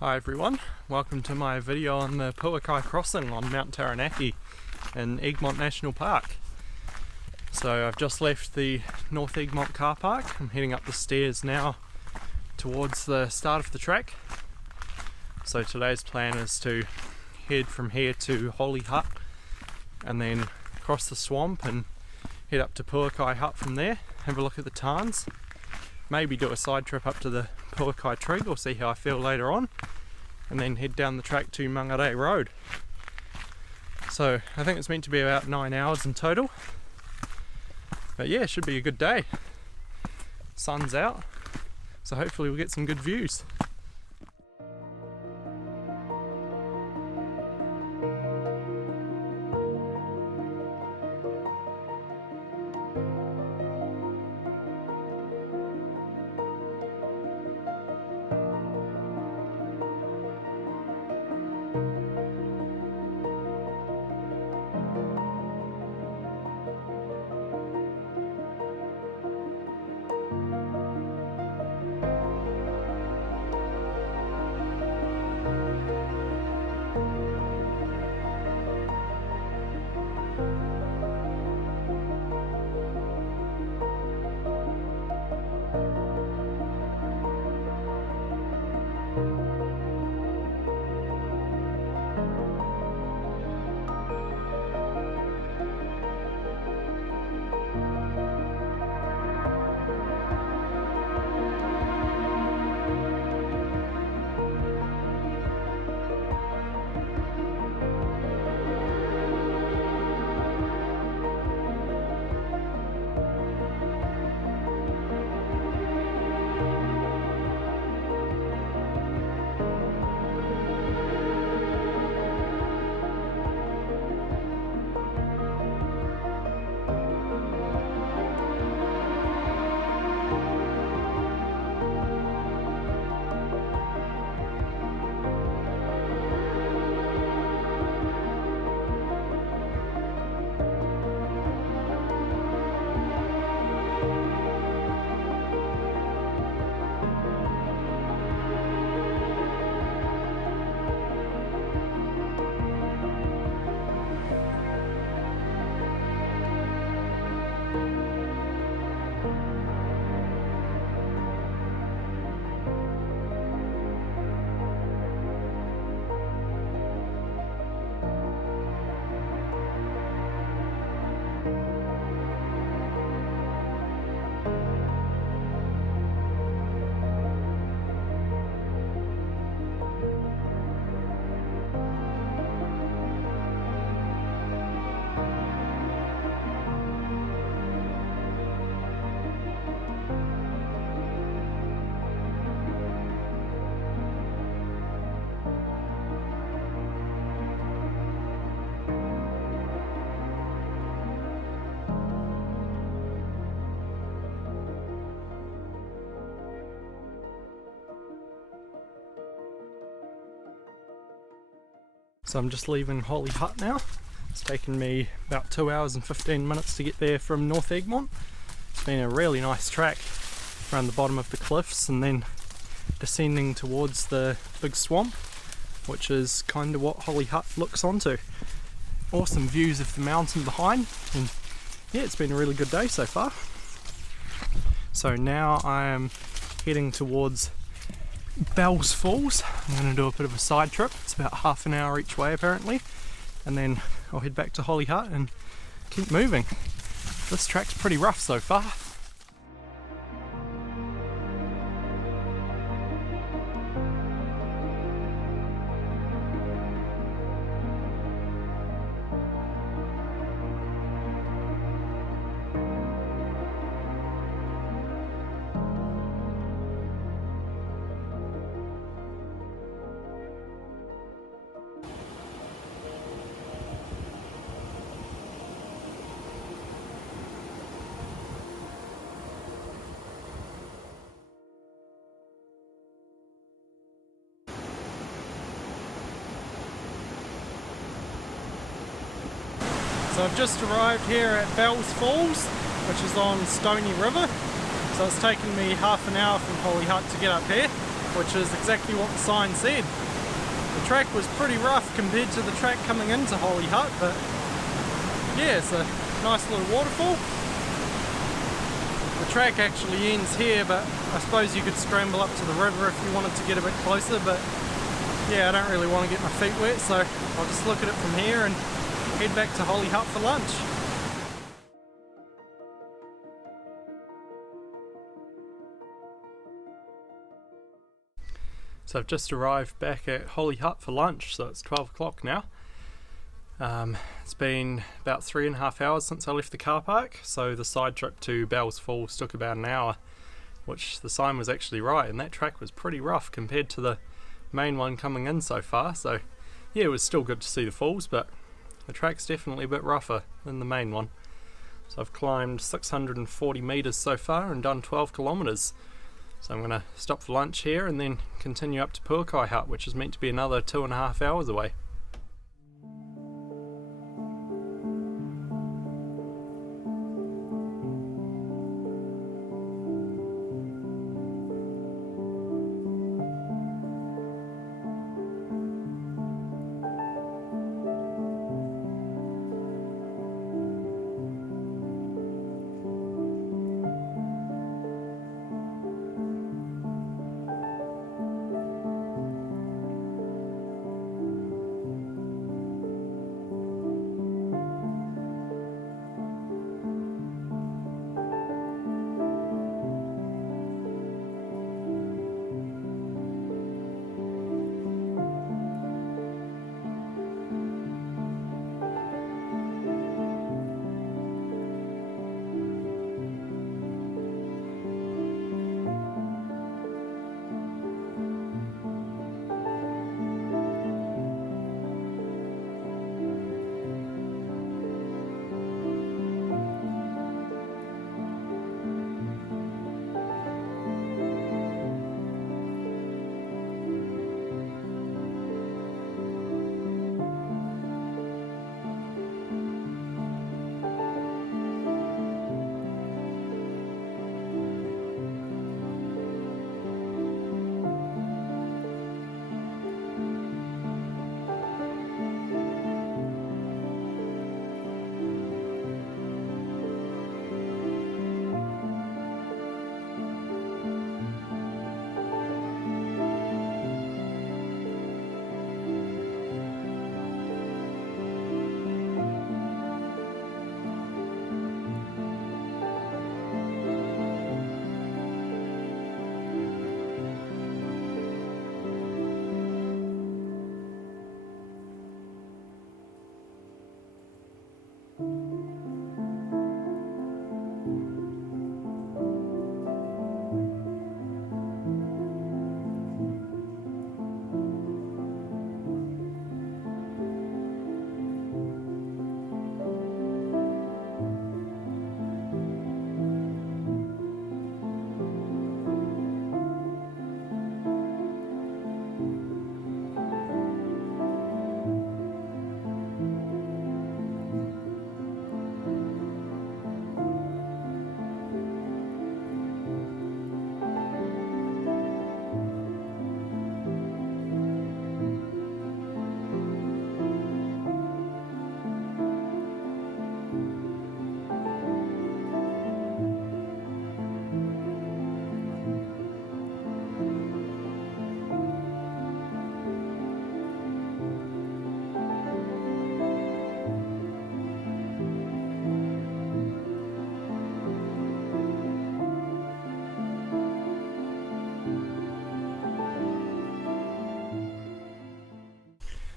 Hi everyone, welcome to my video on the Pouakai Crossing on Mt Taranaki in Egmont National Park. So I've just left the North Egmont car park. I'm heading up the stairs now towards the start of the track. So today's plan is to head from here to Pouakai Hut and then cross the swamp and head up to Pouakai Hut from there, have a look at the tarns, maybe do a side trip up to the Pouakai tree or see how I feel later on, and then head down the track to Mangorei Road. So I think it's meant to be about 9 hours in total, but yeah, it should be a good day. Sun's out, so hopefully we'll get some good views. So I'm just leaving Pouakai Hut now. It's taken me about 2 hours and 15 minutes to get there from North Egmont. It's been a really nice track around the bottom of the cliffs and then descending towards the big swamp, which is kind of what Pouakai Hut looks onto. Awesome views of the mountain behind, and yeah, it's been a really good day so far. So now I am heading towards Bells Falls. I'm going to do a bit of a side trip. It's about half an hour each way apparently, and then I'll head back to Pouakai Hut and keep moving. This track's pretty rough so far. So I've just arrived here at Bells Falls, which is on Stony River. So it's taken me half an hour from Pouakai Hut to get up here. which is exactly what the sign said. The track was pretty rough compared to the track coming into Pouakai Hut, but yeah, it's a nice little waterfall. The track actually ends here, but I suppose you could scramble up to the river if you wanted to get a bit closer, but yeah, I don't really want to get my feet wet, so I'll just look at it from here and head back to Pouakai Hut for lunch. So I've just arrived back at Pouakai Hut for lunch, so it's 12 o'clock now. It's been about 3.5 hours since I left the car park, so the side trip to Bells Falls took about an hour, which the sign was actually right, and that track was pretty rough compared to the main one coming in so far. So yeah, it was still good to see the falls, but the track's definitely a bit rougher than the main one. So I've climbed 640 metres so far and done 12 kilometres. So I'm going to stop for lunch here and then continue up to Pouakai Hut, which is meant to be another 2.5 hours away.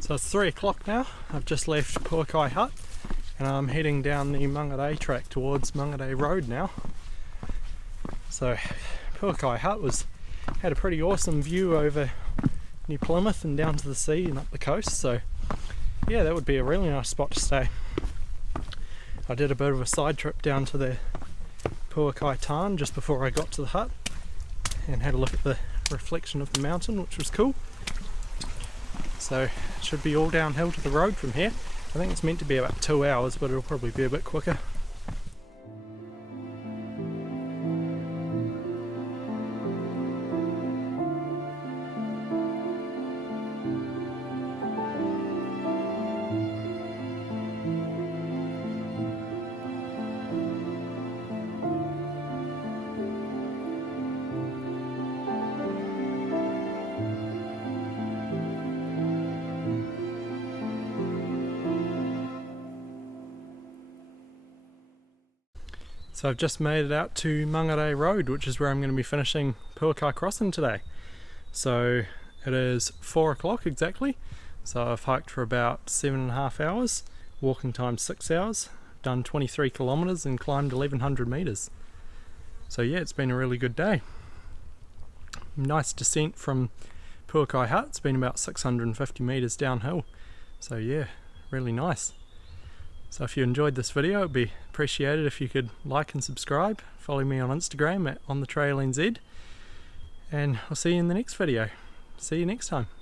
So it's 3 o'clock now. I've just left Pouakai Hut and I'm heading down the Mangorei Track towards Mangorei Road now. So Pouakai Hut had a pretty awesome view over New Plymouth and down to the sea and up the coast, so yeah, that would be a really nice spot to stay. I did a bit of a side trip down to the Pouakai Tarn just before I got to the hut and had a look at the reflection of the mountain, which was cool. So it should be all downhill to the road from here. I think it's meant to be about 2 hours, but it'll probably be a bit quicker. So I've just made it out to Mangorei Road, which is where I'm going to be finishing Pouakai Crossing today. So it is 4 o'clock exactly, so I've hiked for about 7.5 hours, walking time 6 hours, done 23 kilometres and climbed 1100 metres. So yeah, it's been a really good day. Nice descent from Pouakai Hut, it's been about 650 metres downhill, so yeah, really nice. So if you enjoyed this video, it would be appreciated if you could like and subscribe, follow me on Instagram at OnTheTrailNZ, and I'll see you in the next video. See you next time.